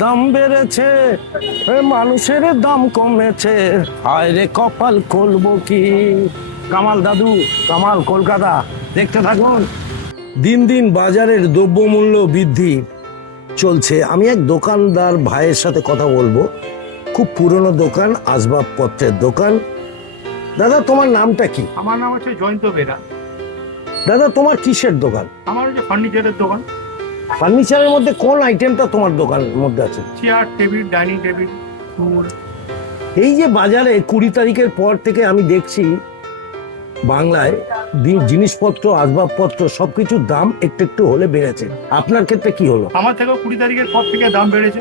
দাম বেড়েছে, মানুষের দাম কমেছে, হায় রে কপাল খুলবো কি। কামাল দাদু, কামাল কলকাতা, দেখতে থাকুন। দিন দিন বাজারের দ্রব্যমূল্য বৃদ্ধি চলছে। আমি এক দোকানদার ভাইয়ের সাথে কথা বলবো, খুব পুরনো দোকান, আসবাবপত্রের দোকান। দাদা, তোমার নামটা কি? আমার নাম হচ্ছে জয়ন্ত বেরা। দাদা, তোমার কিসের দোকান? আমার হচ্ছে ফার্নিচারের দোকান। ফার্নিচারের মধ্যে কোন আইটেমটা তোমার দোকানের মধ্যে আছে? চেয়ার, টেবিল, ডাইনিং টেবিল, টুল। এই যে বাজারে 20 তারিখের পর থেকে আমি দেখছি বাংলায় জিনিসপত্র, আসবাবপত্র সবকিছুর দাম একটু একটু হলে বেড়েছে। আপনার ক্ষেত্রে কি হলো? আমার থেকেও 20 তারিখের পর থেকে দাম বেড়েছে।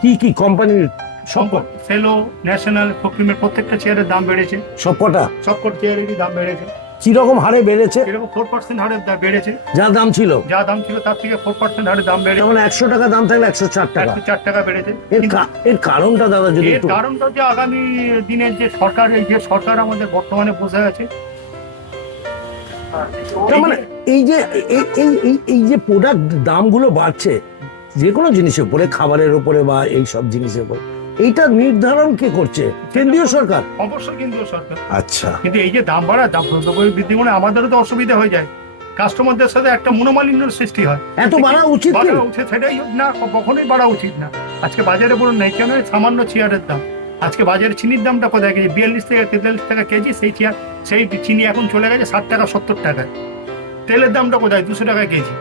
কি কি কোম্পানির? সেলো, ন্যাশনাল, ফোকলিমের প্রত্যেকটা চেয়ারের দাম বেড়েছে। সবকটা? সবকটা চেয়ারেরই দাম বেড়েছে। কি রকম হারে বেড়েছে? এরকম 4% হারে বেড়েছে। যা দাম ছিল তার থেকে 4% হারে দাম বেড়েছে। মানে 100 টাকা দাম থাকলে 104 টাকা। 104 টাকা বেড়েছে। এর কারণটা দাদা যদি এর একটু। কারণটা যে আগামী দিনের যে সরকার, এই যে সরকার আমাদের বর্তমানে বসে আছে, মানে এই যে এই যে প্রোডাক্ট দামগুলো বাড়ছে যে কোনো জিনিসের উপরে, খাবারের উপরে বা এই সব জিনিসের উপর, এইটা নির্ধারণ কে করছে? কেন্দ্রীয় সরকার? অবশ্যই কেন্দ্রীয় সরকার। আচ্ছা, কিন্তু এই যে দাম বাড়া, দাম বৃদ্ধি মানে আমাদেরও তো অসুবিধা হয়ে যায়। কাস্টমারদের সাথে একটা মনোমালিন্যের সৃষ্টি হয়। এত বাড়া উচিত কি? সেটাই না, কখনোই বাড়া উচিত না। আজকে বাজারে বলুন না কেন সামান্য চেয়ারের দাম, আজকে বাজারে চিনির দামটা কোথায় গেছে? 42 থেকে 43 টাকা কেজি। সেই চিনি এখন চলে গেছে 60 টাকা 70 টাকায়। তেলের দামটা কোথায়? 200 টাকা কেজি।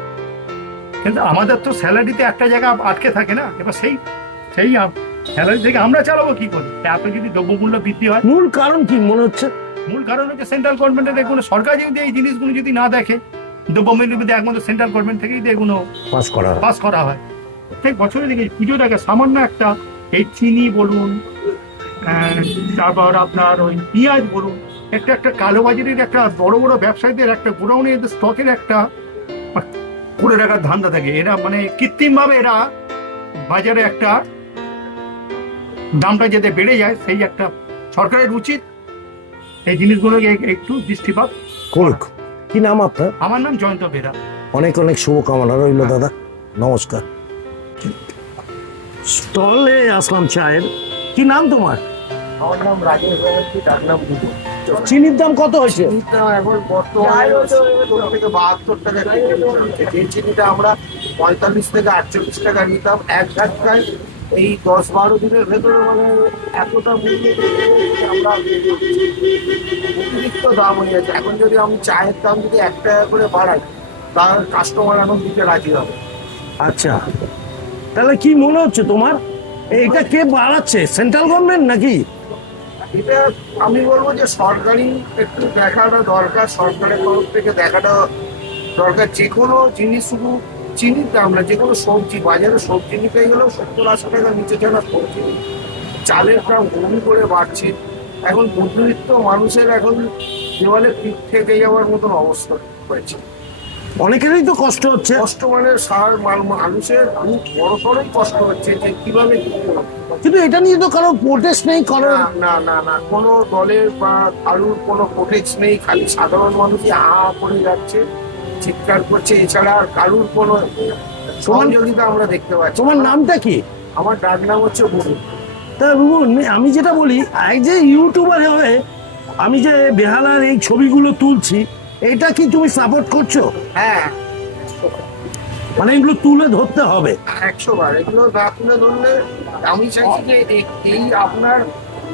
কিন্তু আমাদের তো স্যালারিতে একটা জায়গা আটকে থাকে না। এবার সেই স্যালারি থেকে আমরা চালাবো কি করে? এত যদি দ্রব্যমূল্য বৃদ্ধি হয়, মূল কারণ কি মনে হচ্ছে? মূল কারণ হচ্ছে সেন্ট্রাল গভর্নমেন্টের দেখুন, সরকার যদি এই জিনিসগুলো যদি না দেখে, দ্রব্যমূল্য বৃদ্ধি একমাত্র সেন্ট্রাল গভর্নমেন্ট থেকেই এগুলো পাস করা হয়। প্রত্যেক বছরে দেখি পুজোর আগে সামান্য একটা এই চিনি বলুন, তারপর আপনার ওই পেঁয়াজ বলুন, একটা কালোবাজারির একটা বড় বড় ব্যবসায়ীদের একটা গোডাউনে স্টকের একটা করে রাখার ধান্দা থাকে। এরা মানে কৃত্রিম ভাবে এরা বাজারে একটা দামটা যাতে বেড়ে যায়, সেই একটা সরকারের উচিত এই জিনিসগুলোকে একটু দৃষ্টিপাত করুক। কি নাম আপনার? আমার নাম জয়ন্ত বেরা। অনেক অনেক শুভকামনা রইল দাদা, নমস্কার। স্টলে আসলাম চায়ের। কি নাম তোমার? আমার নাম রাজেশ ব্যানার্জি, ডাক নাম বুবু। চিনির দাম কত হয়েছে? চিনির দাম এখন বর্তমানে 70 থেকে 72 টাকা কেজি হচ্ছে। যে চিনিটা আমরা 45 থেকে 48 টাকা নিতাম, এক ধাক্কায় এই 10-12 দিনের ভেতরে মানে এতটা মূল্য আমরা অতিরিক্ত দাম হয়ে যাচ্ছে। এখন যদি আমি চায়ের দাম যদি 1 টাকা করে বাড়াই, তার কাস্টমার এখন দিতে রাজি হবে। আচ্ছা, তাহলে কি মনে হচ্ছে তোমার, এটা কে বাড়াচ্ছে? সেন্ট্রাল গভর্নমেন্ট নাকি? এটা আমি বলবো যে সরকারি একটু দেখাটা দরকার, সরকারের তরফ থেকে দেখাটা দরকার। যে কোনো জিনিস, শুধু চিনির দাম না, যে কোনো সবজি, বাজারে সবজি নিতে গেলেও 70-80 টাকার নিচে ছাড়া সবজি নেই। চালের দাম হুড় করে বাড়ছে। এখন মধ্যবিত্ত মানুষের এখন দেওয়ালে পিঠ থেকে যাওয়ার মতন অবস্থা হয়েছে। অনেকেরই তো কষ্ট হচ্ছে। কষ্ট মানে মানুষের খুব বড় সড়ই কষ্ট হচ্ছে যে কিভাবে কি করবে। কিন্তু এটা নিয়ে তো কারো প্রোটেস্ট নেই, কারো না না না না, কোনো দলের বা কারুর কোনো প্রোটেক্স নেই। খালি সাধারণ মানুষই করে যাচ্ছে, চিৎকার করছে, এছাড়া আর কারুর কোনো সহযোগিতা আমরা দেখতে পাচ্ছি। তোমার নামটা কি? আমার ডাক নাম হচ্ছে বুবু। তা বুবু, আমি যেটা বলি, এই যে ইউটিউবার হয়ে আমি যে বেহালার এই ছবিগুলো তুলছি, এটা কি তুমি সাপোর্ট করছো? হ্যাঁ, মানে এগুলো তুলে ধরতে হবে 100 বার। এগুলো না তুলে ধরলে আমি চাইছি যে এই আপনার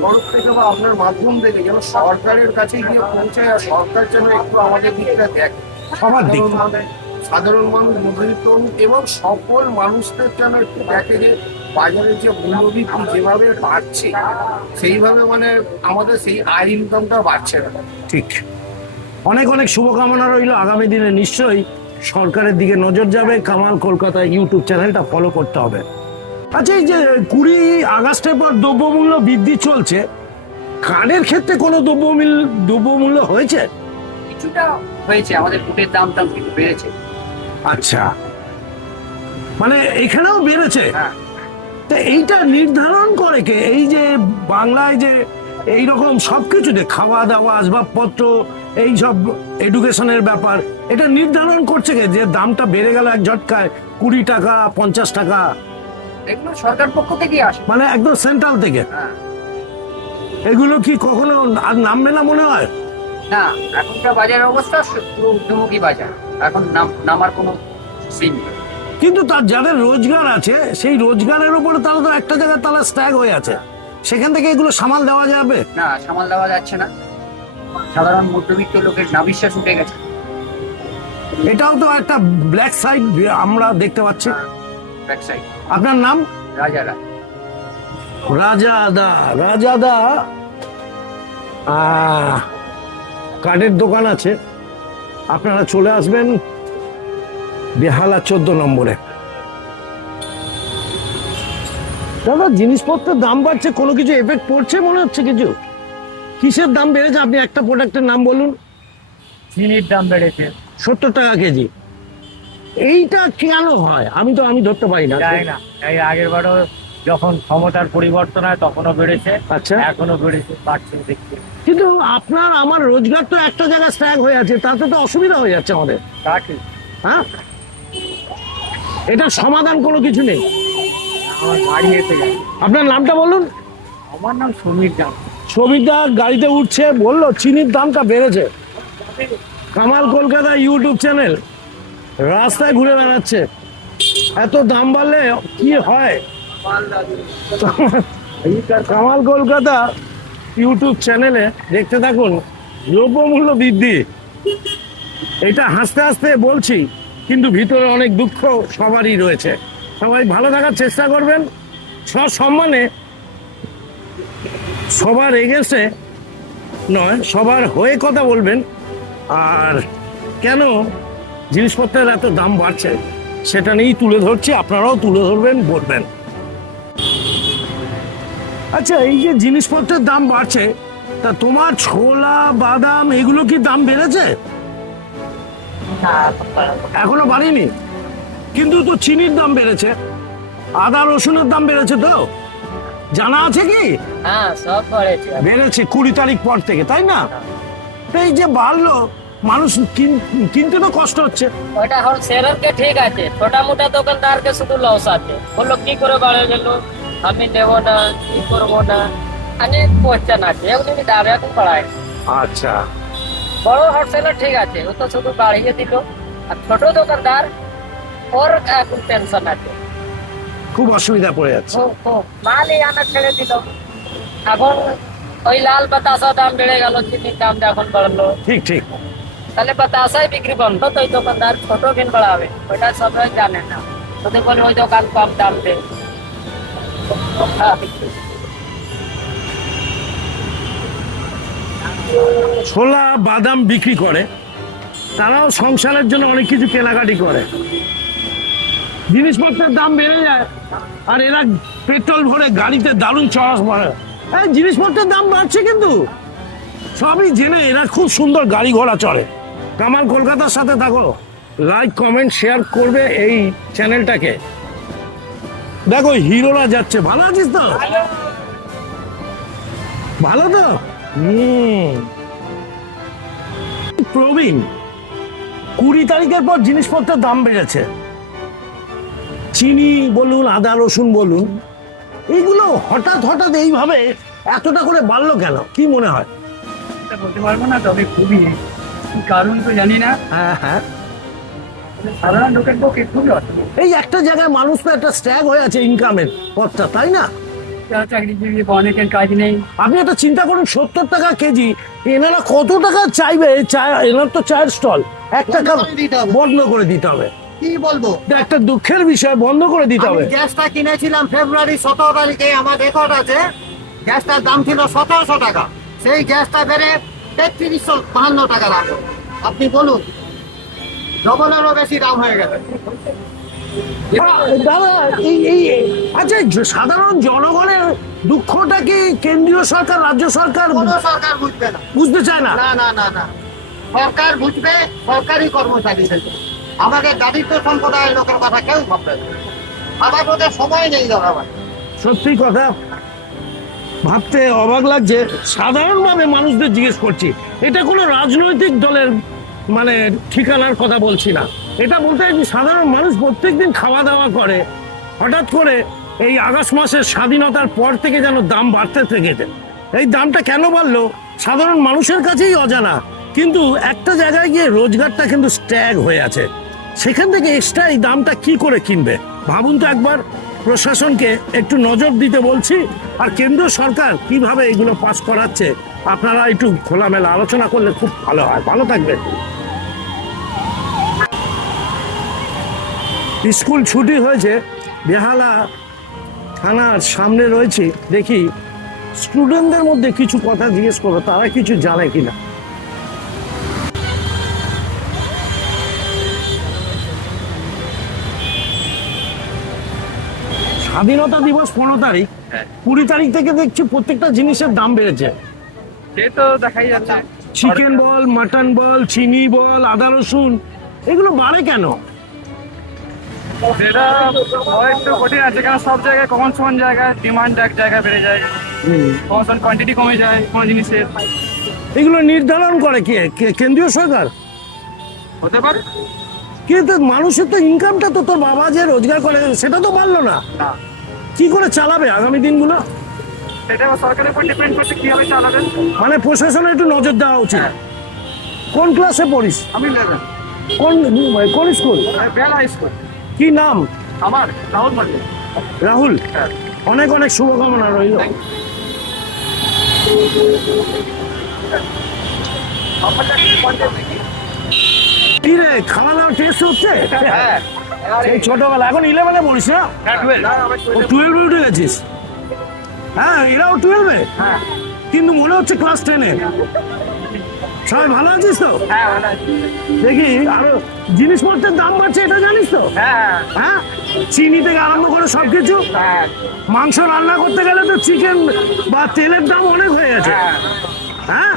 তরফ থেকে বা আপনার মাধ্যম থেকে যেন সরকারের কাছে গিয়ে পৌঁছায়, আর সরকার যেন একটু আমাদের দিকটা দেখে। সবার দিক। সাধারণ মানুষ, মধ্যবিত্ত এবং সকল মানুষদের যেন একটু দেখে যে বাজারে যে মূল্যবৃদ্ধি যেভাবে বাড়ছে, সেইভাবে মানে আমাদের সেই আয় ইনকামটা বাড়ছে না। ঠিক। অনেক অনেক শুভকামনা রইল। আগামী দিনে নিশ্চয়ই সরকারের দিকে নজর যাবে। কামাল কলকাতা ইউটিউব চ্যানেলটা ফলো করতে হবে। আচ্ছা, এই যে 20 আগস্টের পর দ্রব্যমূল্য বৃদ্ধি চলছে, কার্ডের ক্ষেত্রে কোনো দ্রব্যমূল্য হয়েছে? কিছুটা হয়েছে, আমাদের বুটের দামটা একটু বেড়েছে। আচ্ছা, মানে এখানেও বেড়েছে? হ্যাঁ। তো এইটা নির্ধারণ করে কে? এই যে বাংলায় যে এইরকম সবকিছুতে, খাওয়া দাওয়া, আসবাবপত্র, এই সব এডুকেশনের ব্যাপার, এটা নির্ধারণ করছে কে যে দামটা বেড়ে গেল এক ঝটকায় 20 টাকা 50 টাকা? এগুলো সরকার পক্ষ থেকেই আসে। মানে একদম সেন্ট্রাল থেকে? হ্যাঁ। এগুলো কি কখনো আর নামবে না মনে হয়? না, এখনকার বাজারের অবস্থা পুরো ঊর্ধ্বমুখী বাজার, এখন নামার কোনো সিন নেই। কিন্তু তার যাদের রোজগার আছে সেই রোজগারের উপরে তারা তো একটা জায়গায় তারা স্ট্যাগ হয়ে আছে, সেখান থেকে এগুলো সামাল দেওয়া যাবে? না, সামাল দেওয়া যাচ্ছে না, সাধারণ মধ্যবিত্ত লোকের নাবিশ্বাস উঠে গেছে। এটাও তো একটা ব্ল্যাক সাইড আমরা দেখতে পাচ্ছি। ব্যবসায়ী আপনার নাম? রাজারা। রাজাদা। রাজাদা কাঠের দোকান আছে, আপনারা চলে আসবেন বেহালা 14 নম্বরে। দাদা জিনিসপত্রের দাম বাড়ছে, কোনো কিছু এফেক্ট পড়ছে মনে হচ্ছে? কিছু কিসের দাম বেড়েছে? আপনি একটা প্রোডাক্টের নাম বলুন। চিনির দাম বেড়েছে। 70 টাকা কেজি। এইটা কেন হয় আমি ধরতে পারি না। জানি না, এই আগের বারও যখন ক্ষমতার পরিবর্তন হয় তখনও বেড়েছে, আচ্ছা, এখনো বেড়েছে, বাড়ছে দেখছি। কিন্তু আপনার আমার রোজগার তো একটা জায়গায় স্ট্যাগ হয়ে আছে, তাতে তো অসুবিধা হয়ে যাচ্ছে আমাদের। তা ঠিক। হ্যাঁ, এটা সমাধান কোনো কিছু নেই। আমার গাড়ি এসে গেছে। আপনার নামটা বলুন। আমার নাম সমীর দাম। সবিতা গাড়িতে উঠছে, বললো চিনির দামটা বেড়েছে। কামাল কলকাতা ইউটিউব চ্যানেল রাস্তায় ঘুরে বেড়াচ্ছে, এত দাম বাড়লে কি হয়। কামাল কলকাতা ইউটিউব চ্যানেলে দেখতে থাকুন। দ্রব্যমূল্য বৃদ্ধি, এটা হাসতে হাসতে বলছি, কিন্তু ভিতরে অনেক দুঃখ সবারই রয়েছে। সবাই ভালো থাকার চেষ্টা করবেন, সসম্মানে, সবার এগেছে নয়, সবার হয়ে কথা বলবেন। আর কেন জিনিসপত্রের এত দাম বাড়ছে সেটা নিয়েই তুলে ধরছি, আপনারাও তুলে ধরবেন, বলবেন। আচ্ছা, এই যে জিনিসপত্রের দাম বাড়ছে, তা তোমার ছোলা বাদাম এগুলো কি দাম বেড়েছে? এখনো বাড়েনি, কিন্তু তো চিনির দাম বেড়েছে, আদা রসুনের দাম বেড়েছে, তো জানা আছে কি? হ্যাঁ, সব বেড়েছে। বেড়েছে 20 তারিখ পর থেকে, তাই না? তো এই যে বাড়লো, মানুষ কিনতে তো কষ্ট হচ্ছে। ওইটা হোলসেলার কে ঠিক আছে, ছোটা মোটা দোকানদার কে শুধু লস আছে। বললো কি করে বাড়ে গেল, আমি নেবো না, কি করবো না, অনেক কোয়েশ্চেন আছে, এগুলি দাম এখন বাড়ায়। আচ্ছা, বড় হোলসেলার ঠিক আছে, ও তো শুধু বাড়িয়ে দিল। আর ছোট দোকানদার, ওর এখন টেনশন আছে, খুব অসুবিধা পড়ে যাচ্ছে। খুব মালই আনা ছেড়ে দিল। এখন ওই লাল বাতাসা দাম বেড়ে গেল, চিনির দাম এখন বাড়লো, ঠিক ঠিক। তাহলে বাতাসাই বিক্রি বন্ধ, তো ওই দোকানদার ছোট কিন বাড়াবে, ওইটা সবাই জানে না, শুধু বলে ওই দোকান কম দাম দেয়। ছোলা বাদাম বিক্রি করে, তারাও সংসারের জন্য অনেক কিছু কেনাকাটি করে, জিনিসপত্রের দাম বেড়ে যায়, আর এরা পেট্রোল ভরে গাড়িতে দারুণ চড়াস মারে। এই জিনিসপত্রের দাম বাড়ছে, কিন্তু সবই জেনে এরা খুব সুন্দর গাড়ি ঘোড়া চড়ে। কামাল কলকাতার সাথে থাকো, লাইক কমেন্ট শেয়ার করবে এই চ্যানেলটাকে। দেখো হিরোরা যাচ্ছে, ভালো আছিস তো? ভালো তো? প্রবীণ, 20 তারিখের পর জিনিসপত্রের দাম বেড়েছে, চিনি বলুন, আদা রসুন বলুন, এইগুলো হঠাৎ হঠাৎ এইভাবে এতটা করে বাড়লো কেন, কি মনে হয়? এটা বলতে পারবো না, তবে খুবই কি কারণ তো জানি না। হ্যাঁ হ্যাঁ, সাধারণ লোকের পক্ষে খুবই অসুবিধা। এই একটা জায়গায় মানুষ তো একটা স্ট্যাগ হয়ে আছে ইনকামের পথটা, তাই না? যারা চাকরিজীবী বা অনেকের কাজ নেই। আপনি একটা চিন্তা করুন, 70 টাকা কেজি, এনারা কত টাকা চাইবে? এনার তো চায়ের স্টল, 1 টাকা বন্ধ করে দিতে হবে। কি বলবো, এটা একটা দুঃখের বিষয়, বন্ধ করে দিতে হবে। আমি গ্যাসটা কিনেছিলাম ফেব্রুয়ারি 17 তারিখে, আমার রেকর্ড আছে। গ্যাসটার দাম ছিল 1700 টাকা, সেই গ্যাসটা বেড়ে 3352 টাকা রাখো। আপনি বলুন, ডবলেরও বেশি দাম হয়ে গেছে। দাদা, আচ্ছা, সাধারণ জনগণের দুঃখটা কি কেন্দ্রীয় সরকার, রাজ্য সরকার কোনো সরকার বুঝবে না, বুঝতে চায় না? না না না না, সরকার বুঝবে সরকারি কর্মচারীদের, আমাদের দারিদ্র সম্প্রদায়ের লোকের কথা কেউ ভাববে না। আমার ওদের সময় নেই দাদা ভাই। সত্যি কথা, ভাবতে অবাক লাগছে। সাধারণভাবে মানুষদের জিজ্ঞেস করছি, এটা কোনো রাজনৈতিক দলের মানে ঠিকানার কথা বলছি না, এটা বলতে চাইছি সাধারণ মানুষ প্রত্যেকদিন খাওয়া দাওয়া করে, হঠাৎ করে এই আগস্ট মাসের স্বাধীনতার পর থেকে যেন দাম বাড়তে থেকেছে। এই দামটা কেন বাড়লো সাধারণ মানুষের কাছেই অজানা, কিন্তু একটা জায়গায় গিয়ে রোজগারটা কিন্তু স্ট্যাগ হয়ে আছে, সেখান থেকে এক্সট্রা এই দামটা কি করে কিনবে ভাবুন তো একবার। প্রশাসনকে একটু নজর দিতে বলছি, আর কেন্দ্র সরকার কিভাবে এগুলো পাস করাচ্ছে আপনারা একটু খোলামেলা আলোচনা করলে খুব ভালো হয়। ভালো থাকবেন। স্কুল ছুটি হয়েছে, বেহালা থানার সামনে রয়েছে, দেখি স্টুডেন্টদের মধ্যে কিছু কথা জিজ্ঞেস করো, তারা কিছু জানে কিনা। স্বাধীনতা দিবস 15 তারিখ, 20 তারিখ থেকে দেখছি প্রত্যেকটা জিনিসের দাম বেড়েছে। সে তো দেখাই যাচ্ছে। চিকেন বল, মাটন বল, চিনি বল, আদা রসুন, এগুলো বাড়ে কেন? সেটা একটু কঠিন আছে, কারণ সব জায়গায় কমন জায়গায় ডিমান্ড এক জায়গায় বেড়ে যায়, কমন কোয়ান্টিটি কমে যায় কোনো জিনিসের। এগুলো নির্ধারণ করে কে? কেন্দ্রীয় সরকার হতে পারে, কিন্তু মানুষের তো ইনকামটা তো তোর বাবা যে রোজগার করে সেটা তো পারলো না, না কি করে চালাবে আগামী দিনগুলো? সেটা সরকারের উপর ডিপেন্ড করছে কিভাবে চালাবেন। মানে প্রশাসনের একটু নজর দেওয়া উচিত। কোন ক্লাসে পড়িস? আমি 11 কোন স্কুল? বেলা স্কুল। কি নাম? আমার রাহুল মাঝি। রাহুল, অনেক অনেক শুভকামনা রইল। কি রে, খাওয়া দাওয়া টেস্ট হচ্ছে? এই ছোটবেলা, এখন 11-এ পড়িস না? 12 উঠে গেছিস? হ্যাঁ, এরাও 12-এ, কিন্তু মনে হচ্ছে ক্লাস 10-এ। সবাই ভালো আছিস তো? দেখি আরো জিনিসপত্রের দাম বাড়ছে, এটা জানিস তো? হ্যাঁ, চিনি থেকে আরম্ভ করে সবকিছু। মাংস রান্না করতে গেলে তো চিকেন বা তেলের দাম অনেক হয়ে গেছে। হ্যাঁ,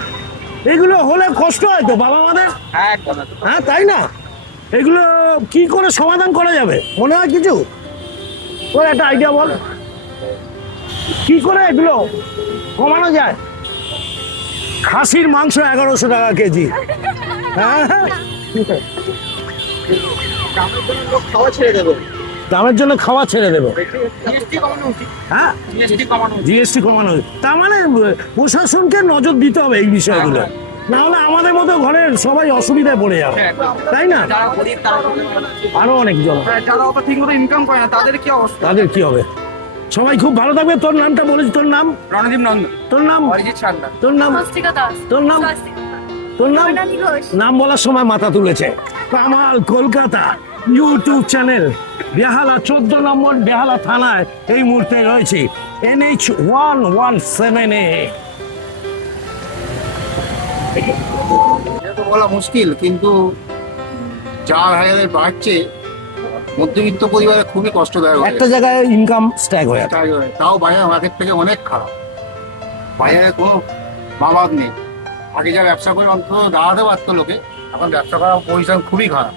এগুলো হলে কষ্ট হয় তো বাবা মাদের। হ্যাঁ, তাই না? এগুলো কি করে সমাধান করা যাবে মনে হয় কিছু? তোর একটা আইডিয়া বল, কি করে এগুলো কমানো যায়? খাসির মাংস 1100 টাকা কেজি। হ্যাঁ, খাওয়া ছেড়ে দেবে, দামের জন্য খাওয়া ছেড়ে দেবে। হ্যাঁ, জিএসটি কমানো। তার মানে প্রশাসনকে নজর দিতে হবে এই বিষয়গুলো, না হলে আমাদের মতো ঘরের সবাই অসুবিধায় পড়ে যাবে, তাই না? আরো অনেক জন যারা অত ঠিক মতো ইনকাম করে না তাদের কি অবস্থা? তাদের কি হবে? সবাই খুব ভালো থাকবে। তোর নামটা বলেছি, তোর নাম? রণদীপ নন্দন। তোর নাম? অরিজিৎ সান্ডা। তোর নাম? স্বস্তিকা দাস। তোর নাম? তোর নাম? ময়নালী ঘোষ। নাম বলার সময় মাথা তুলেছে। কামাল কলকাতা ইউটিউব চ্যানেল, বেহালা 14 নম্বর বেহালা থানায় এই মুহূর্তে রয়েছে, NH 117-এ। এটা তো বলা মুশকিল, কিন্তু যা হারে বাড়ছে মধ্যবিত্ত পরিবারে খুবই কষ্টদায়ক হয়ে একটা জায়গায় ইনকাম স্ট্যাগ হয়ে আছে। যাচ্ছে। তাও বাজার মার্কেট থেকে অনেক খারাপ, বাজারে কোনো মামাদ নেই। আগে যা ব্যবসা করে অন্তত দাঁড়াতে পারতো লোকে, এখন ব্যবসা করার পজিশন খুবই খারাপ।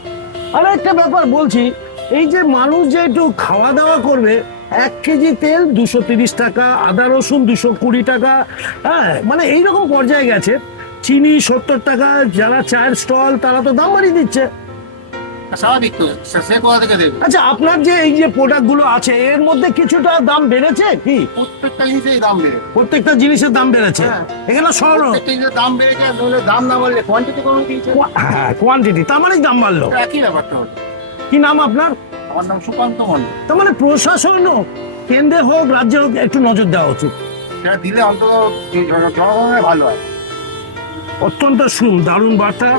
আর একটা ব্যাপার বলছি, এই যে মানুষ যে একটু খাওয়া দাওয়া করবে, 1 কেজি তেল 230 টাকা, আদা রসুন 220 টাকা, হ্যাঁ, মানে এইরকম পর্যায়ে গেছে। চিনি 70 টাকা, যারা চায়ের স্টল তারা তো দাম বাড়িয়ে দিচ্ছে। স্বাভাবিক তো, সে কোথা থেকে দেবে? আচ্ছা, আপনার যে এই যে প্রোডাক্ট গুলো আছে এর মধ্যে কিছুটা দাম বেড়েছে কি? প্রত্যেকটা জিনিসের দাম বেড়ে, প্রত্যেকটা জিনিসের দাম বেড়েছে। হ্যাঁ। এখানে সর প্রত্যেকটা জিনিসের দাম বেড়েছে, আর নইলে দাম না বাড়লে কোয়ান্টিটি কমে দিয়েছে। হ্যাঁ, কোয়ান্টিটি, তার মানে দাম বাড়লো। একই ব্যাপারটা হলো। কি নাম আপনার? আমার নাম সুকান্ত মন্ডল। তার মানে প্রশাসনও কেন্দ্রে হোক রাজ্যে হোক একটু নজর দেওয়া উচিত। সেটা দিলে অন্তত জনগণের ভালো হয়। অত্যন্ত দারুণ বার্তা।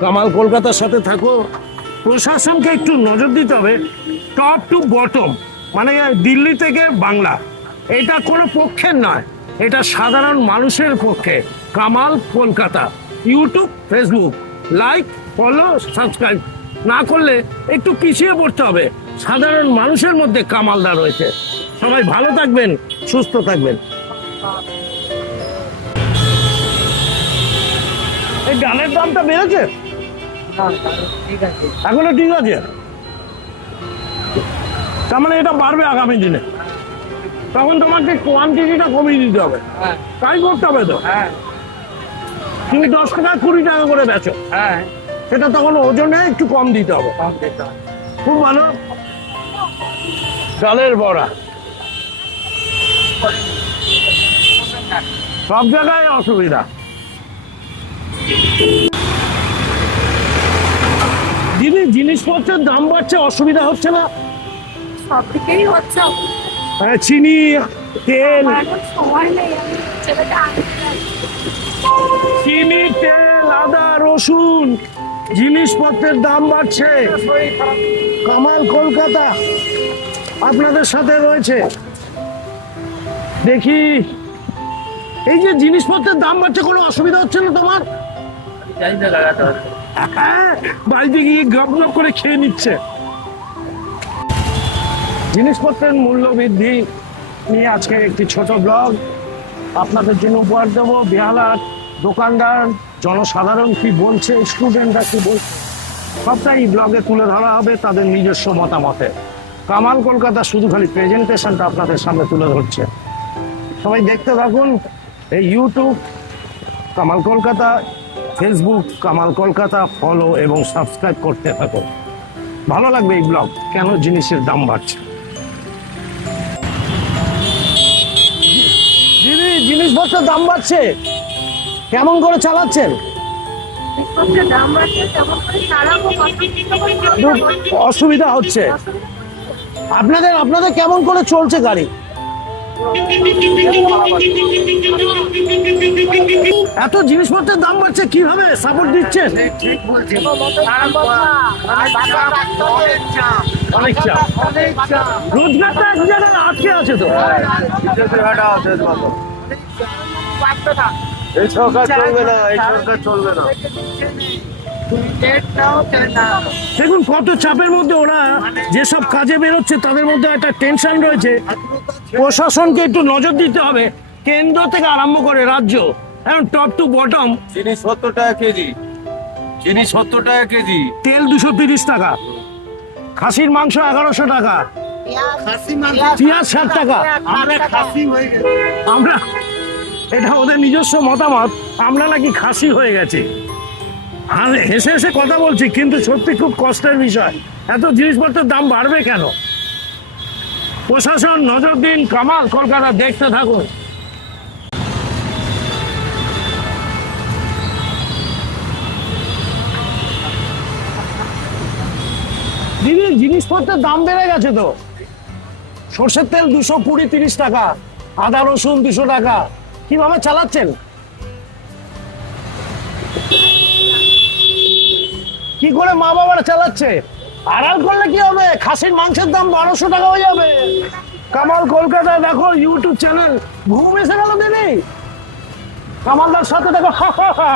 কামাল কলকাতার সাথে থাকো। প্রশাসনকে একটু নজর দিতে হবে, টপ টু বটম, মানে দিল্লি থেকে বাংলা, এটা কোনো পক্ষের নয়, এটা সাধারণ মানুষের পক্ষে। Kamal Kolkata YouTube, Facebook, like, follow, subscribe না করলে একটু পিছিয়ে পড়তে হবে। সাধারণ মানুষের মধ্যে কামালদা রয়েছে। সবাই ভালো থাকবেন, সুস্থ থাকবেন। এই ডালের দামটা বেড়েছে এখনো? ঠিক আছে, তার মানে এটা বাড়বে আগামী দিনে। তখন তোমাকে কোয়ান্টিটিটা কমিয়ে দিতে হবে, তাই করতে হবে তো। তুমি 10 টাকা 20 টাকা করে বেচো, সেটা তখন ওজনে একটু কম দিতে হবে। খুব ভালো। ডালের বড়া সব জায়গায় অসুবিধা। দিদি জিনিসপত্রের দাম বাড়ছে, অসুবিধা হচ্ছে না? সব দিকেই হচ্ছে। চিনি, তেল, আমার এখন সময় নেই, আমি ছেলেটা আনতে যাচ্ছি। চিনি, তেল, আদা, রসুন, জিনিসপত্রের দাম বাড়ছে। কামাল কলকাতা আপনাদের সাথে রয়েছে। দেখি, এই যে জিনিসপত্রের দাম বাড়ছে, কোনো অসুবিধা হচ্ছে না তোমার? হ্যাঁ, বাড়িতে গিয়ে গপ গপ করে খেয়ে নিচ্ছে। জিনিসপত্রের মূল্য বৃদ্ধি নিয়ে আজকে একটি ছোট ব্লগ আপনাদের জন্য উপহার দেবো। বেহালার দোকানদার, জনসাধারণ কি বলছে, স্টুডেন্টরা কি বলছে, সবটাই এই ব্লগে তুলে ধরা হবে তাদের নিজস্ব মতামতে। কামাল কলকাতা শুধু খালি প্রেজেন্টেশনটা আপনাদের সামনে তুলে ধরছে। সবাই দেখতে থাকুন। এই YouTube Kamal Kolkata, Facebook Kamal Kolkata follow এবং সাবস্ক্রাইব করতে থাকুন। ভালো লাগবে এই ব্লগ, কেন জিনিসের দাম বাড়ছে। দিদি, জিনিসপত্রের দাম বাড়ছে, কেমন করে চালাচ্ছেন? জিনিসপত্রের দাম বাড়ছে, তেমন করে চালাবো, অসুবিধা হচ্ছে আপনাদের? আপনাদের কেমন করে চলছে গাড়ি? এত জিনিসপত্রের দাম বাড়ছে, কিভাবে সাপোর্ট দিচ্ছেন? অনেক চাপ, রোজগারটা এক জায়গায় আটকে আছে তো। এই সরকার চলবে না, এই সরকার চলবে না। দেখুন কত চাপের মধ্যে ওরা যেসব কাজে বেরোচ্ছে, তাদের মধ্যে একটা টেনশন রয়েছে। প্রশাসনকে একটু নজর দিতে হবে, কেন্দ্র থেকে আরম্ভ করে রাজ্য, এখন টপ টু বটম। চিনি 70 টাকা কেজি, চিনি 70 টাকা কেজি, তেল 230 টাকা, খাসির মাংস 1100 টাকা, পেঁয়াজ 60 টাকা। আমরা, এটা ওদের নিজস্ব মতামত, আমরা নাকি খাসি হয়ে গেছি। আর হেসে হেসে কথা বলছি, কিন্তু সত্যি খুব কষ্টের বিষয়। এত জিনিসপত্রের দাম বাড়বে কেন? প্রশাসন নজর দিন, কামাল কলকাতা দেখতে থাকুন। দিদি, জিনিসপত্রের দাম বেড়ে গেছে তো। সর্ষের তেল 220-30 টাকা, আদা রসুন 200 টাকা। কিভাবে চালাচ্ছেন? কি করে মা বাবারা চালাচ্ছে? আড়াল করলে কি হবে? খাসির মাংসের দাম 1200 টাকা হয়ে যাবে। কামাল কলকাতা দেখো ইউটিউব চ্যানেল। ঘুম এসে গেল দিদি, কামালদার সাথে দেখো। হা হা হা।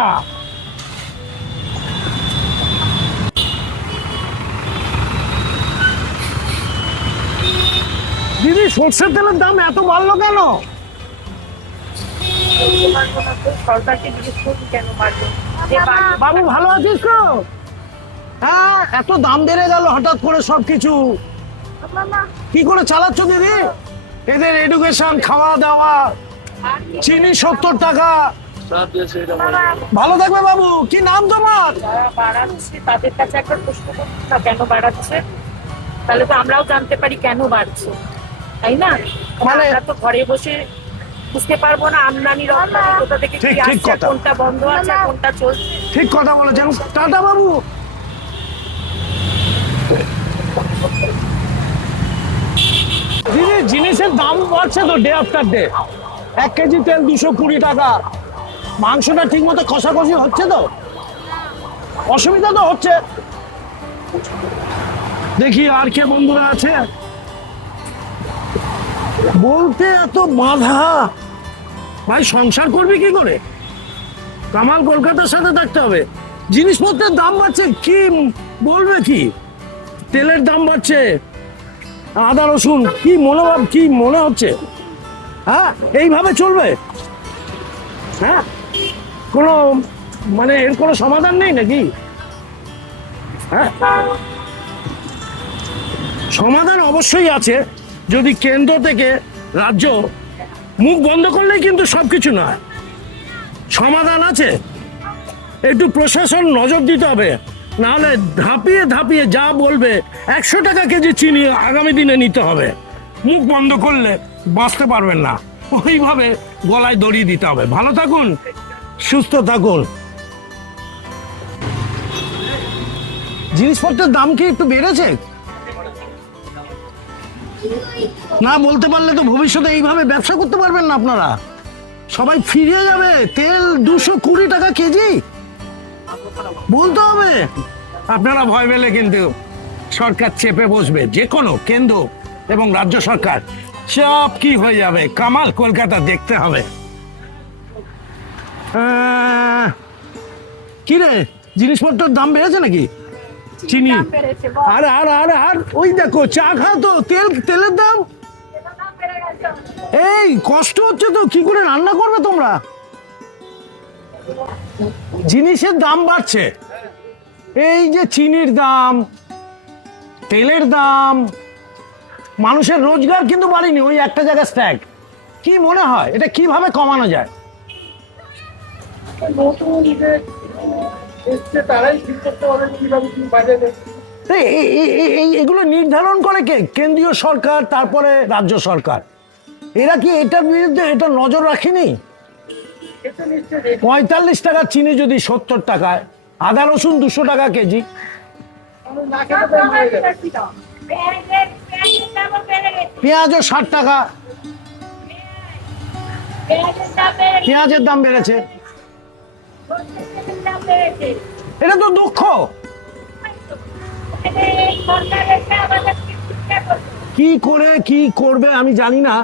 দিদি, সর্ষের তেলের দাম এত বাড়লো কেন? সরকারকে জিজ্ঞেস করুন কেন বাড়লো। বাবু ভালো আছিস তো? হ্যাঁ, এত দাম বেড়ে গেল হঠাৎ করে সবকিছু, কি করে চালাচ্ছ দিদি? এদের এডুকেশন, খাওয়া দাওয়া, চিনি 70 টাকা। ভালো থাকবে বাবু। কি নাম তোমার? বাড়াচ্ছে, তাদের কাছে একবার প্রশ্ন করুন না কেন বাড়াচ্ছে, তাহলে তো আমরাও জানতে পারি কেন বাড়ছে, তাই না? মানে আমরা তো ঘরে বসে বুঝতে পারবো না আমদানি রপ্তানি কোথা থেকে কি ঠিক আসছে, কথা। কোনটা বন্ধ আছে কোনটা চলছে। ঠিক কথা বলেছেন। টাটা বাবু। দিদি, জিনিসের দাম বাড়ছে তো ডে আফটার ডে। 1 কেজি তেল 220 টাকা। মাংসটা ঠিক মতো কষাকষি হচ্ছে তো? অসুবিধা তো হচ্ছে। দেখি আর কে বন্ধুরা আছে। বলতে এত বাধা, ভাই সংসার করবি কি করে? কামাল কলকাতার সাথে থাকতে হবে। জিনিসপত্রের দাম বাড়ছে, কি বলবে? কি তেলের দাম বাড়ছে, আদা রসুন, কি মনোভাব, কি মনে হচ্ছে? হ্যাঁ, এইভাবে চলবে? হ্যাঁ, কোনো মানে এর কোনো সমাধান নেই নাকি? হ্যাঁ, সমাধান অবশ্যই আছে। যদি কেন্দ্র থেকে রাজ্য মুখ বন্ধ করলেই কিন্তু সবকিছু নয়, সমাধান আছে। একটু প্রশাসন নজর দিতে হবে, নাহলে ধাপিয়ে ধাপিয়ে যা বলবে 100 টাকা কেজি চিনি আগামী দিনে নিতে হবে। মুখ বন্ধ করলে বাঁচতে পারবেন না। ওইভাবে গলায় দড়ি দিতে হবে। ভালো থাকুন, সুস্থ থাকুন। জিনিসপত্রের দাম কি একটু বেড়েছে? না বলতে পারলে তো ভবিষ্যতে এইভাবে ব্যবসা করতে পারবেন না আপনারা। সবাই ফিরে যাবে। তেল 220 টাকা কেজি, বলতে হবে। আপনারা ভয় পেলে কিন্তু সরকার চেপে বসবে, যে কোনো কেন্দ্র এবং রাজ্য সরকার সব কি হয়ে যাবে। কামাল কলকাতা দেখতে হবে। কি রে, জিনিসপত্রের দাম বেড়েছে নাকি? চিনি দাম বেড়েছে, বল। আর আর আর আর ওই দেখো, চা খাও তো, তেলের দাম। দাম বেড়ে গেছে। এই কষ্ট হচ্ছে তো, কি করে রান্না করবে তোমরা? জিনিসের দাম বাড়ছে, এই যে চিনির দাম, তেলের দাম, মানুষের রোজগার কিন্তু বাড়েনি, ওই একটা জায়গায় স্ট্যাক। কি মনে হয় এটা কিভাবে কমানো যায়? নতুন যে এসছে তারাই ঠিক করতে পারেন কিভাবে কি বাজারে। এগুলো নির্ধারণ করে কে? কেন্দ্রীয় সরকার, তারপরে রাজ্য সরকার। এরা কি এটার বিরুদ্ধে এটা নজর রাখেনি? 45 টাকা চিনি যদি 70 টাকায়, আদা রসুন 200 টাকা কেজি, পেঁয়াজও 60 টাকা, পেঁয়াজের দাম বেড়েছে। এটা তো দুঃখ। কি করে কি করবে আমি জানি না।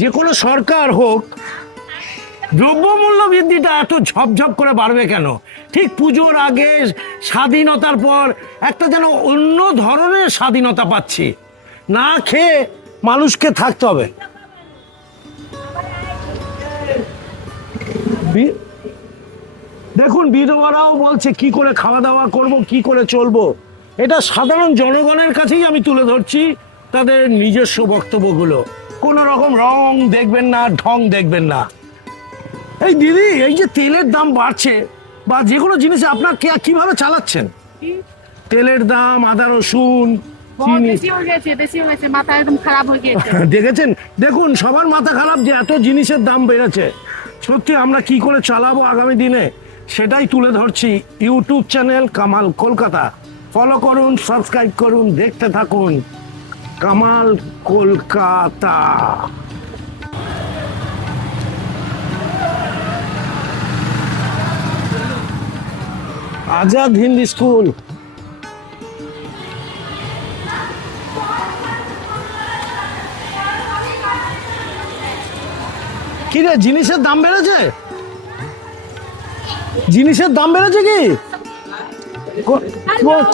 যে কোনো সরকার হোক, দ্রব্যমূল্য বৃদ্ধিটা এত ঝপঝপ করে বাড়বে কেন? ঠিক পুজোর আগে, স্বাধীনতার পর একটা যেন অন্য ধরনের স্বাধীনতা পাচ্ছি। না খেয়ে মানুষকে থাকতে হবে। দেখুন, বিধবারাও বলছে কি করে খাওয়া দাওয়া করব, কি করে চলবো। এটা সাধারণ জনগণের কাছেই আমি তুলে ধরছি তাদের নিজস্ব বক্তব্যগুলো। কোনো রকম রং দেখবেন না, ঢং দেখবেন না। এই দিদি, এই যে তেলের দাম বাড়ছে বা যে কোনো জিনিসে আপনার কিভাবে চালাচ্ছেন? তেলের দাম, আদা রসুন, চিনি বেশি হয়ে গেছে, মাথা একদম খারাপ হয়ে গেছে। দেখেছেন? দেখুন, সবার মাথা খারাপ যে এত জিনিসের দাম বেড়েছে। সত্যি আমরা কি করে চালাবো আগামী দিনে, সেটাই তুলে ধরছি। YouTube channel Kamal Kolkata follow করুন, সাবস্ক্রাইব করুন, দেখতে থাকুন কামাল কলকাতা। আজাদ হিন্দ স্কুল। কি রে, জিনিসের দাম বেড়েছে? জিনিসের দাম বেড়েছে কি?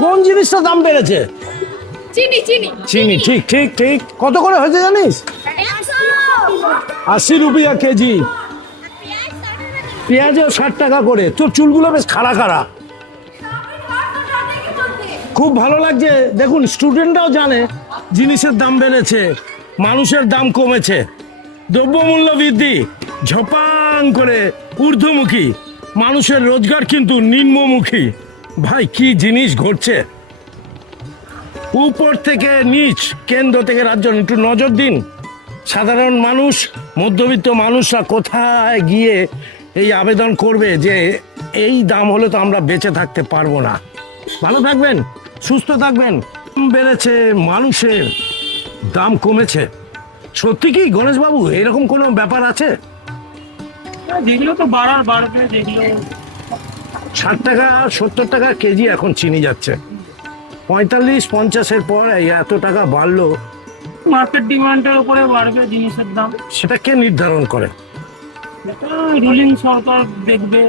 কোন জিনিসটার দাম বেড়েছে? চিনি চিনি চিনি, ঠিক ঠিক ঠিক। কত করে হয়েছে জানিস? 80 রুপিয়া কেজি। পেঁয়াজও 60 টাকা করে। তোর চুলগুলো বেশ খাড়া খাড়া, খুব ভালো লাগছে। দেখুন, স্টুডেন্টরাও জানে জিনিসের দাম বেড়েছে, মানুষের দাম কমেছে। দ্রব্যমূল্য বৃদ্ধি ঝপাং করে ঊর্ধ্বমুখী, মানুষের রোজগার কিন্তু নিম্নমুখী। ভাই, কি জিনিস ঘটছে? উপর থেকে নিচ, কেন্দ্র থেকে রাজ্য, একটু নজর দিন। সাধারণ মানুষ, মধ্যবিত্ত মানুষরা কোথায় গিয়ে এই আবেদন করবে যে এই দাম হলে তো আমরা বেঁচে থাকতে পারবো না। ভালো থাকবেন, সুস্থ থাকবেন। বেড়েছে, মানুষের দাম কমেছে। সত্যি কি গণেশবাবু, এরকম কোনো ব্যাপার আছে? যেগুলো তো বাড়বে, যেগুলো 60 টাকা 70 টাকা কেজি এখন চিনি যাচ্ছে। 45-50-এর পর এই এত টাকা বাড়লো। মার্কেট ডিমান্ডের উপরে বাড়বে জিনিসের দাম। সেটা কে নির্ধারণ করে? রুলিং সরকার দেখবে।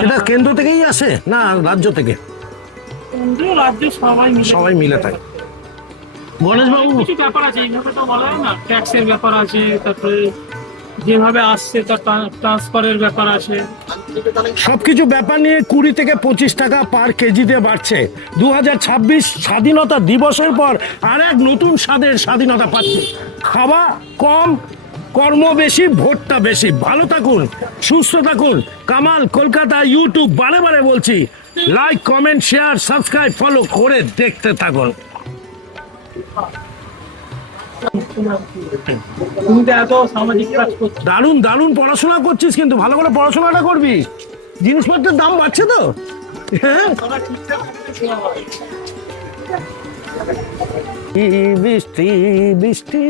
সেটা কেন্দ্র থেকেই আসে না রাজ্য থেকে? কেন্দ্র রাজ্য সবাই মিলে থাকে। গণেশবাবু, কিছু ব্যাপার আছে, এইভাবে তো বলা হয় না। ট্যাক্সের ব্যাপার আছে, তারপরে যেভাবে আসছে তার ট্রান্সফারের ব্যাপার আছে। সবকিছু ব্যাপার নিয়ে 20 থেকে 25 টাকা পার কেজিতে বাড়ছে। 2026 স্বাধীনতা দিবসের পর আর এক নতুন স্বাদের স্বাধীনতা পাচ্ছে। খাওয়া কম, কর্ম বেশি, ভোটটা বেশি। ভালো থাকুন, সুস্থ থাকুন। কামাল কলকাতা ইউটিউব, বারে বারে বলছি, like, comment, share, subscribe, follow করে দেখতে থাকুন। তুমি তো এত সামাজিক কাজ করছো। দারুণ দারুণ পড়াশোনা করছিস, কিন্তু ভালো করে পড়াশোনাটা করবি। জিনিসপত্রের দাম বাড়ছে তো, হ্যাঁ। বৃষ্টি বৃষ্টি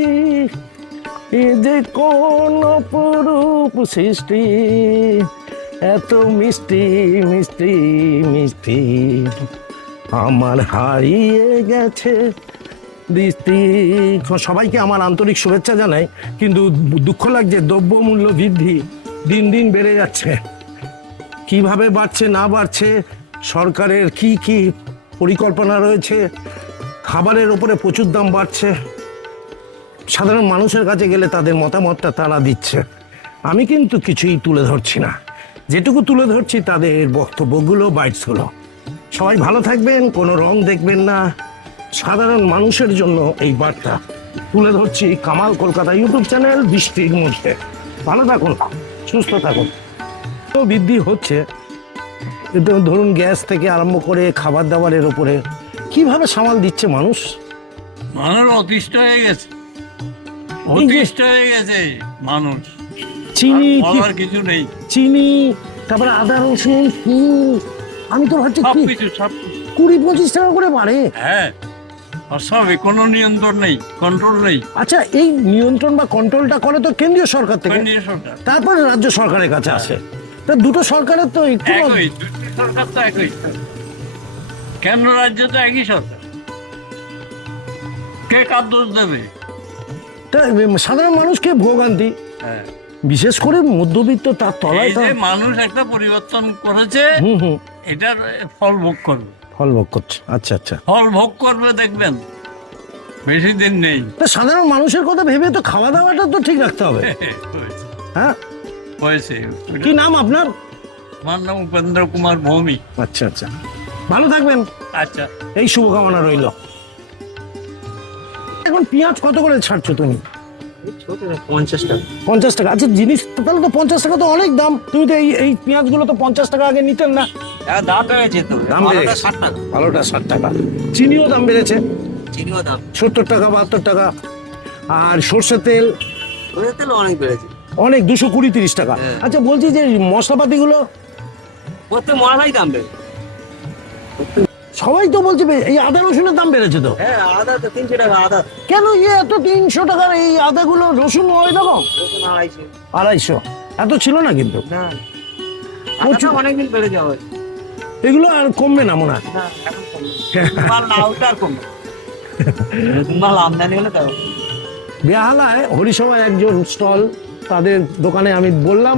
এ যে কোন অপরূপ সৃষ্টি, এত মিষ্টি মিষ্টি মিষ্টি আমার হারিয়ে গেছে বৃষ্টি। সবাইকে আমার আন্তরিক শুভেচ্ছা জানাই, কিন্তু দুঃখ লাগছে দ্রব্যমূল্য বৃদ্ধি দিন দিন বেড়ে যাচ্ছে। কিভাবে বাড়ছে না বাড়ছে, সরকারের কি কি পরিকল্পনা রয়েছে, খাবারের ওপরে প্রচুর দাম বাড়ছে। সাধারণ মানুষের কাছে গেলে তাদের মতামতটা তারা দিচ্ছে, আমি কিন্তু কিছুই তুলে ধরছি না। যেটুকু তুলে ধরছি তাদের বক্তব্যগুলো, বাইটসগুলো। সবাই ভালো থাকবেন, কোনো রং দেখবেন না, সাধারণ মানুষের জন্য এই বার্তা তুলে ধরছি। কামাল কলকাতা ইউটিউব চ্যানেল বৃষ্টির মধ্যে। ভালো থাকুন, সুস্থ থাকুন। তো বৃদ্ধি হচ্ছে, কিন্তু ধরুন গ্যাস থেকে আরম্ভ করে খাবার দাবারের ওপরে কিভাবে সামাল দিচ্ছে মানুষ। মানুষ অতিষ্ঠ হয়ে গেছে, অতিষ্ঠ হয়ে গেছে মানুষ। চিনি বলার কিছু নেই। চিনি, তারপরে আদা রসুন, ফুল, আমি তো ভাবছি সবকিছু 20-25 টাকা করে বাড়ে। হ্যাঁ, সবই কোনো নিয়ন্ত্রণ নেই, কন্ট্রোল নেই। আচ্ছা, এই নিয়ন্ত্রণ বা কন্ট্রোলটা করে তো কেন্দ্রীয় সরকার থেকে, কেন্দ্রীয় সরকার, তারপরে রাজ্য সরকারের কাছে আসে। তা দুটো সরকারের তো একটু একই, দুটি সরকার তো একই, কেন্দ্র রাজ্য তো একই সরকার, কে কার দোষ দেবে? তা সাধারণ মানুষকে ভোগান্তি, হ্যাঁ, বিশেষ করে মধ্যবিত্ত তার তলায় এই যে মানুষ একটা পরিবর্তন করেছে, এটার ফল ভোগ করবে। ফল ভোগ করছে। আচ্ছা আচ্ছা, ফল ভোগ করবে, দেখবেন বেশি দিন নেই। তা সাধারণ মানুষের কথা ভেবে তো খাওয়া দাওয়াটা তো ঠিক রাখতে হবে। হয়েছে, হ্যাঁ, হয়েছে। কি নাম আপনার? আমার নাম উপেন্দ্র কুমার ভৌমিক। আচ্ছা আচ্ছা, ভালো থাকবেন, আচ্ছা, এই শুভকামনা রইল। এখন পেঁয়াজ কত করে ছাড়ছো তুমি? 50 টাকা। 50 টাকা। আচ্ছা, জিনিস তাহলে তো 50 টাকা তো অনেক দাম। তুমি তো এই পেঁয়াজগুলো তো 50 টাকা আগে নিতেন না। দাম বেড়েছে তো, দাম বেড়েছে। 60 টাকা। ভালোটা 60 টাকা। চিনিও দাম বেড়েছে, চিনিও দাম, 70 টাকা 72 টাকা। আর সর্ষের তেল ওদের তেল অনেক বেড়েছে, অনেক, 220-30 টাকা। হ্যাঁ। আচ্ছা, বলছি যে মশলাপাতিগুলো প্রত্যেক মশলাই দাম বেড়েছে। সবাই তো বলছে এই আদা রসুনের দাম বেড়েছে তো। হ্যাঁ, আদা তো 300 টাকা আদা, কেন এত 300 টাকার এই আদাগুলো? রসুন ওই রকম 250। 250, এত ছিল না কিন্তু। না, প্রচুর। আদাটা অনেকদিন বেড়ে যাবে। এগুলো আর কমবে না মনে হয়। না, এখন কমবে। মাল না ওটা আর কমবে। মাল আমদানি হলে তাও। বেহালায় হরিসভায় একজন স্টল, তাদের দোকানে আমি বললাম,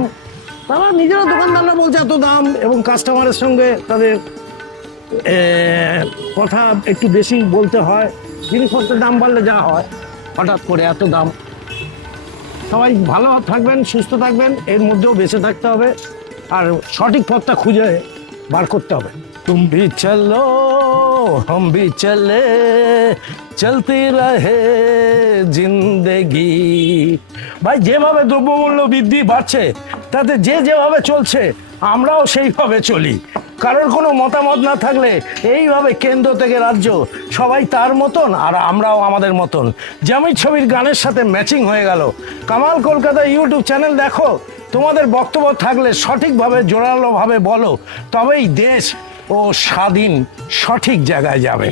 তারা নিজেরা দোকানদাররা বলছে এত দাম, এবং কাস্টমারের সঙ্গে তাদের কথা একটু বেশি বলতে হয়। জিনিসপত্রের দাম বাড়লে যা হয়, হঠাৎ করে এত দাম। সবাই ভালো থাকবেন, সুস্থ থাকবেন, এর মধ্যেও বেঁচে থাকতে হবে, আর সঠিক পথটা খুঁজে বার করতে হবে। তুম ভি চলো हम भी चले চলতে রহে জিন্দেগি। ভাই, যেভাবে দ্রব্যমূল্য বৃদ্ধি বাড়ছে, তাতে যে যেভাবে চলছে আমরাও সেইভাবে চলি। কারোর কোনো মতামত না থাকলে এইভাবে কেন্দ্র থেকে রাজ্য সবাই তার মতন, আর আমরাও আমাদের মতন। যেমন ছবির গানের সাথে ম্যাচিং হয়ে গেল। কামাল কলকাতা ইউটিউব চ্যানেল দেখো, তোমাদের বক্তব্য থাকলে সঠিকভাবে জোরালোভাবে বলো, তবেই দেশ ও স্বাধীন সঠিক জায়গায় যাবে।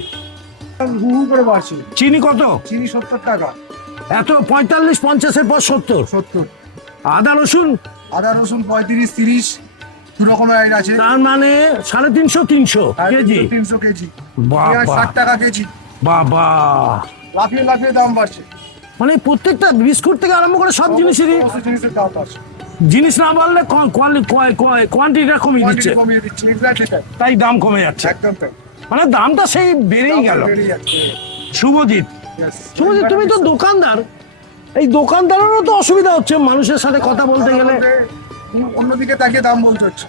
করে বাড়ছে চিনি কত? চিনি 70 টাকা। এত 45-50-এর পর 70। 70। আদা রসুন? আদা রসুন 35-30 দু রকমের আছে। তার মানে 350-300 কেজি। 300 কেজি। বাবা, 60 টাকা কেজি। বাবা, লাফিয়ে লাফিয়ে দাম বাড়ছে। মানে প্রত্যেকটা বিস্কুট থেকে আরম্ভ করে সব জিনিসেরই সমস্ত জিনিসের দাম বাড়ছে। জিনিস না বাড়লে কোয়ান্টিটিটা কমিয়ে দিচ্ছে, কোয়ান্টিটি কমিয়ে দিচ্ছে, এক্স্যাক্টলি তাই। তাই দাম কমে যাচ্ছে। একদম তাই। মানে দামটা সেই বেড়েই গেল। বেড়ে যাচ্ছে। শুভজিৎ, Yes. শুভজিৎ, তুমি তো দোকানদার, এই দোকানদারেরও তো অসুবিধা হচ্ছে মানুষের সাথে কথা বলতে গেলে। অন্যদিকে তাকিয়ে দাম বলতে হচ্ছে,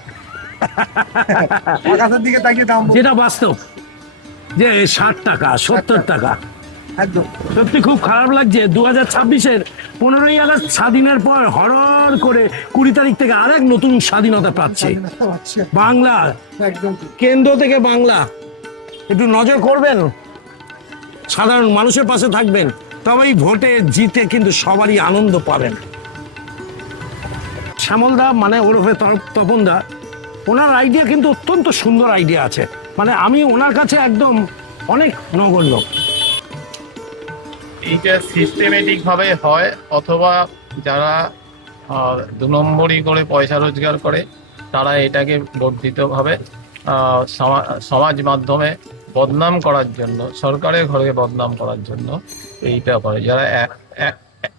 আকাশের দিকে তাকিয়ে দাম বলতে। যেটা বাস্তব, যে 60 টাকা 70 টাকা। একদম সত্যি খুব খারাপ লাগছে। 2026-এর 15ই আগস্ট স্বাধীনের পর হরর করে 20 তারিখ থেকে আরেক নতুন স্বাধীনতা পাচ্ছে বাংলা। একদম ঠিক। কেন্দ্র থেকে বাংলা একটু নজর করবেন, সাধারণ মানুষের পাশে থাকবেন, তবেই ভোটে জিতে কিন্তু সবারই আনন্দ পাবেন। শ্যামলদা মানে ওরফে তপনদা, ওনার আইডিয়া কিন্তু অত্যন্ত সুন্দর আইডিয়া আছে, মানে আমি ওনার কাছে একদম অনেক নগণ্য। এইটা সিস্টেমেটিক ভাবে হয়, অথবা যারা 2 নম্বরই করে পয়সা রোজগার করে তারা এটাকে বর্ধিতভাবে সমাজ মাধ্যমে বদনাম করার জন্য, সরকারের ঘরে বদনাম করার জন্য এইটা করে। যারা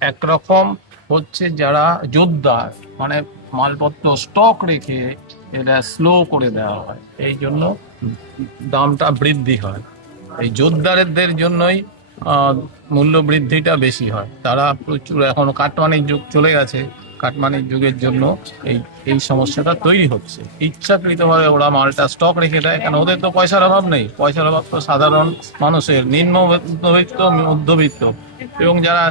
একরকম হচ্ছে যারা যোদ্ধা, মানে মালপত্র স্টক রেখে এটা স্লো করে দেওয়া হয়, এই জন্য দামটা বৃদ্ধি হয়। এই যোদ্ধাদের জন্যই মূল্য বৃদ্ধিটা বেশি হয়। তারা প্রচুর, এখন কাটমানির যুগ চলে গেছে, কাটমানির যুগের জন্য এই সমস্যাটা তৈরি হচ্ছে। ইচ্ছাকৃতভাবে ওরা মালটা স্টক রেখে দেয়, কারণ ওদের তো পয়সার অভাব নেই। পয়সার অভাব তো সাধারণ মানুষের, নিম্ন মধ্যবিত্ত, মধ্যবিত্ত এবং যারা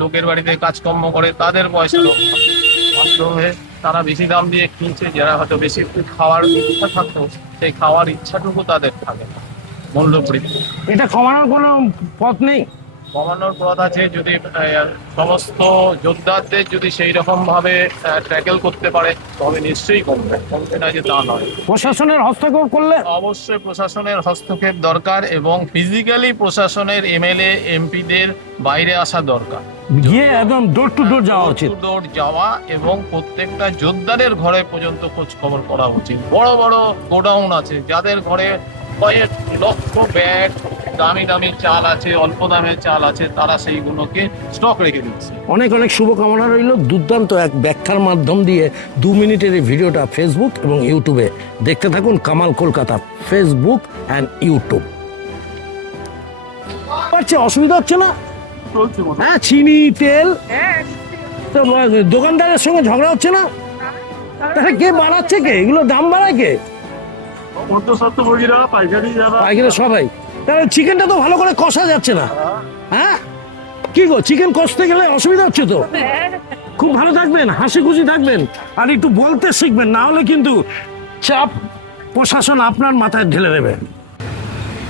লোকের বাড়িতে কাজকর্ম করে তাদের পয়সার অভাব হয়ে তারা বেশি দাম দিয়ে কিনছে। যারা হয়তো বেশি খাওয়ার ইচ্ছা থাকতো, সেই খাওয়ার ইচ্ছাটুকু তাদের থাকে না। মূল্য বৃদ্ধি, এটা কমানোর কোনো পথ নেই? কমানোর পথ আছে, যদি সমস্ত যোদ্ধাদের যদি সেই রকম ভাবে ট্যাকেল করতে পারে তবে নিশ্চয়ই কমবে, কমবে না যে তা নয়। প্রশাসনের হস্তক্ষেপ করলে? অবশ্যই প্রশাসনের হস্তক্ষেপ দরকার, এবং ফিজিক্যালি প্রশাসনের এমএলএ এমপিদের বাইরে আসা দরকার, গিয়ে একদম ডোর টু ডোর যাওয়া উচিত। ডোর যাওয়া এবং প্রত্যেকটা যোদ্ধাদের ঘরে পর্যন্ত খোঁজ খবর করা উচিত। বড় বড় গোডাউন আছে যাদের ঘরে কয়েক লক্ষ ব্যাগ দামি দামি চাল আছে, অল্প দামের চাল আছে, তারা সেইগুলোকে স্টক রেখে দিচ্ছে। অনেক অনেক শুভকামনা রইল। দুর্দান্ত এক ব্যাখ্যার মাধ্যম দিয়ে 2 মিনিটের এই ভিডিওটা ফেসবুক এবং ইউটিউবে দেখতে থাকুন। Kamal Kolkata, Facebook and YouTube. অসুবিধা হচ্ছে না? হ্যাঁ, চিনি তেল তো দোকানদারের সঙ্গে ঝগড়া হচ্ছে না? তাহলে কে বাড়াচ্ছে, কে এগুলো দাম বাড়ায়, কে? পাইকারি সবাই। তাহলে চিকেনটা তো ভালো করে কষা যাচ্ছে না। হ্যাঁ, কি গো, চিকেন কষতে গেলে অসুবিধা হচ্ছে তো? খুব ভালো থাকবেন, হাসি খুশি থাকবেন, আর একটু বলতে শিখবেন, না হলে কিন্তু চাপ প্রশাসন আপনার মাথায় ঢেলে দেবে।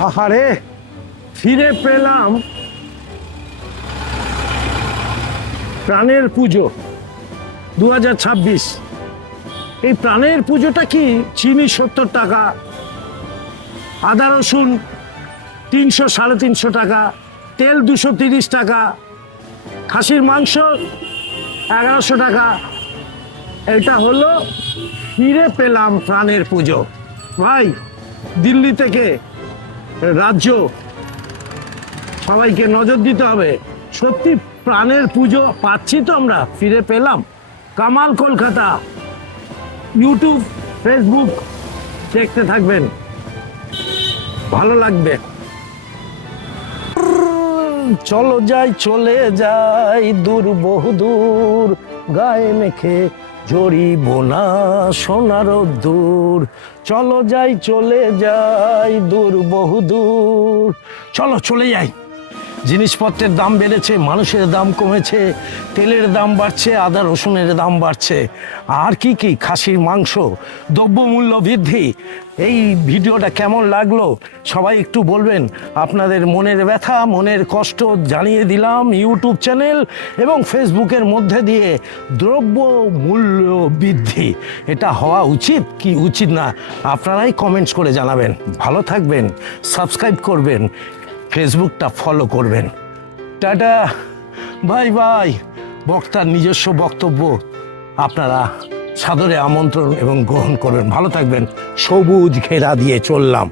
আহারে, ফিরে পেলাম প্রাণের পুজো 2026। এই প্রাণের পুজোটা কি? চিনি 70 টাকা, আদা রসুন 300 350 টাকা, তেল 230 টাকা, খাসির মাংস 1100 টাকা। এটা হলো ফিরে পেলাম প্রাণের পুজো। ভাই, দিল্লি থেকে রাজ্য সবাইকে নজর দিতে হবে। সত্যি প্রাণের পুজো পাচ্ছি তো আমরা, ফিরে পেলাম। কামাল কলকাতা, ইউটিউব, ফেসবুক দেখতে থাকবেন, ভালো লাগবে। চলো যাই, চলে যাই দূর, বহুদূর, গায়ে মেখে জড়িব না সোনার দূর। চলো যাই, চলে যাই দূর, বহুদূর। চলো চলে যাই। জিনিসপত্রের দাম বেড়েছে, মানুষের দাম কমেছে, তেলের দাম বাড়ছে, আদা রসুনের দাম বাড়ছে, আর কি কি, খাসির মাংস, দ্রব্যমূল্য বৃদ্ধি। এই ভিডিওটা কেমন লাগলো সবাই একটু বলবেন। আপনাদের মনের ব্যথা, মনের কষ্ট জানিয়ে দিলাম ইউটিউব চ্যানেল এবং ফেসবুকের মধ্যে দিয়ে। দ্রব্য মূল্য বৃদ্ধি, এটা হওয়া উচিত কি উচিত না, আপনারাই কমেন্টস করে জানাবেন। ভালো থাকবেন, সাবস্ক্রাইব করবেন, ফেসবুকটা ফলো করবেন। Tata, bye bye. বক্তার নিজস্ব বক্তব্য আপনারা সাদরে আমন্ত্রণ এবং গ্রহণ করবেন। ভালো থাকবেন। সবুজ ঘেরা দিয়ে চললাম,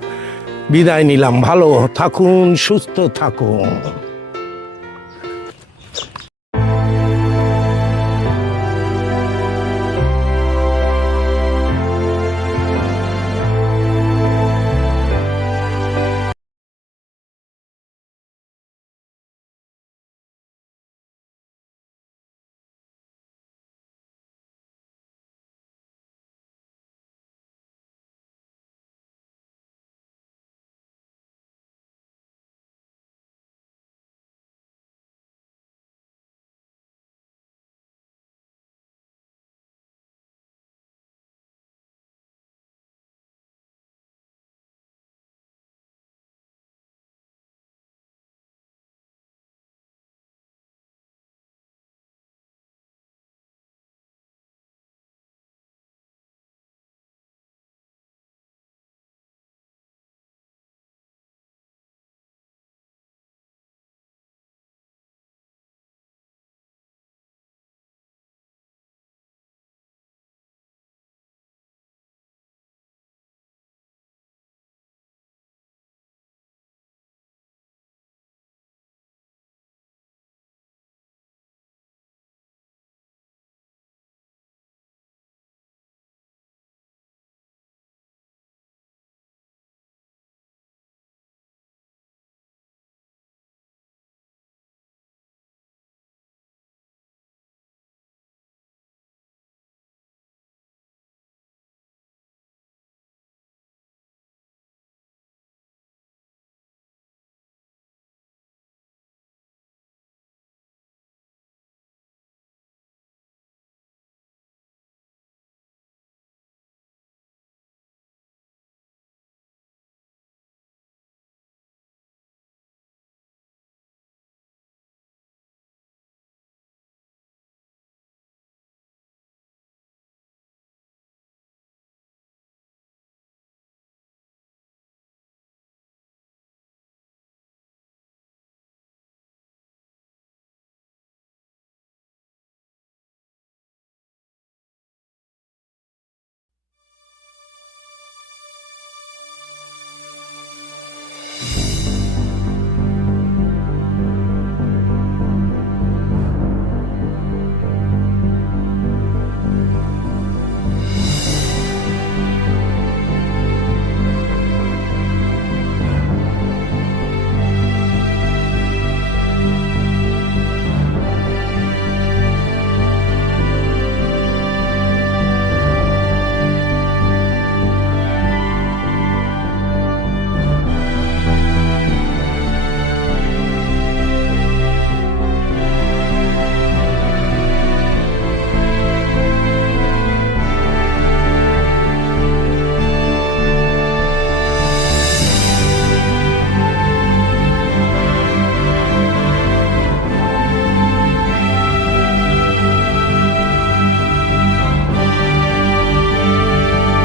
বিদায় নিলাম। ভালো থাকুন, সুস্থ থাকুন।